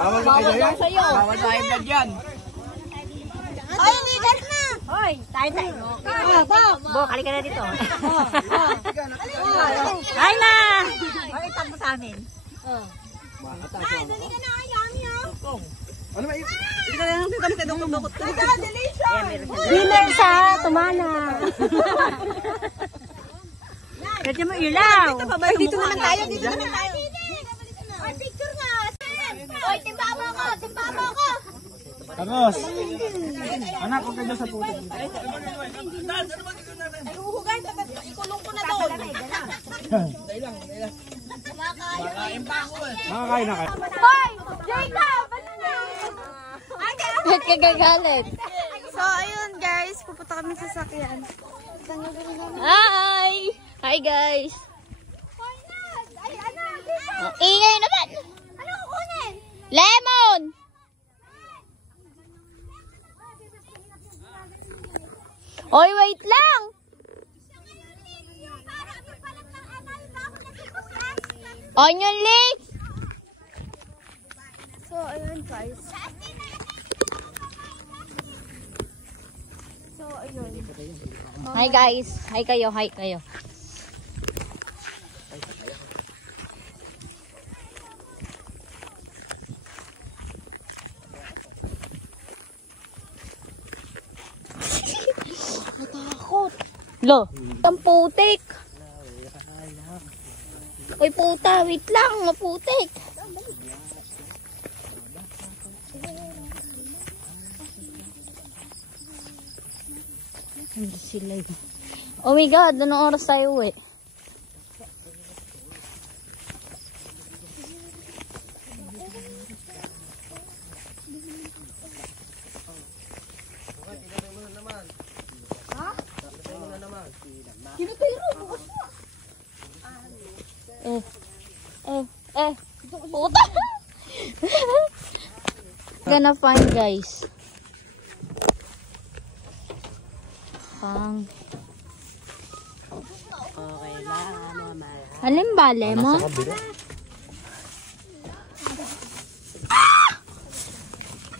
Bawal sa'yo. Bawal sa hybrid yan. Ay, leader na! Hoy, tayo. Bo, kali ka na dito. Ay na! Ay, itang mo sa amin. Ay, dali ka na, yummy oh. Ano ba yun? Winner sa tumana. Pwede mo ilaw. Dito naman tayo, dito naman tayo. Ay, picture nga. Oy, timba mo ako, timba mo ako. Tangos. Anak, huwag kayo sa puto. Ay, huhugan, ikulong ko na doon. Makakain na kayo. Hoy, Jacob! Ano na? Ba't ka gagalit? So, ayun guys, pupunta kami sa sakyan. Hi! Hi guys! Ay, ano? Ingay naman! Ano kukunin? Lemon! Oy, wait lang! Onion leeks! So, ayun guys. So, ayun. Hi guys! Hi kayo, hi kayo. Natakot. Lo, ang putik. Uy puta, wait lang, maputik. Hindi sila yun. Oh my god, anong oras tayo uwi? Puta! Gonna find guys. Okay lang naman. Alin ba, lemon?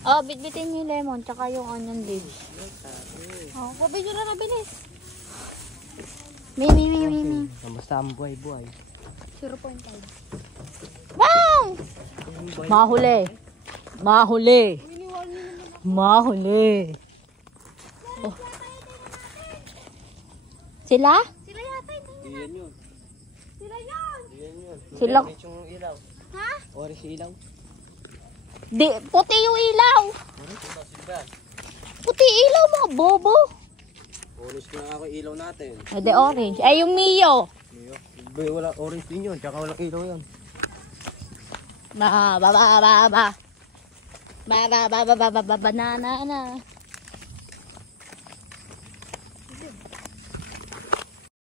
Oh, bitbitin niyo yung lemon, tsaka yung onion leaves. Oh, kubi nyo na bilis. Mi. Basta ang buhay-buhay. 0.5. Wow! Mahuli. Oh. Sila? Sila yata ito. Iyan yun. Sila yun. Sila. Orange yung ilaw. Ha? Orange yung ilaw. Di, puti yung ilaw. Puti ilaw, mga bobo. Orange na ako ilaw natin. Hindi orange. Ay, yung Mio. Wala orange din yun. Tsaka walang ilaw yan. Banana na.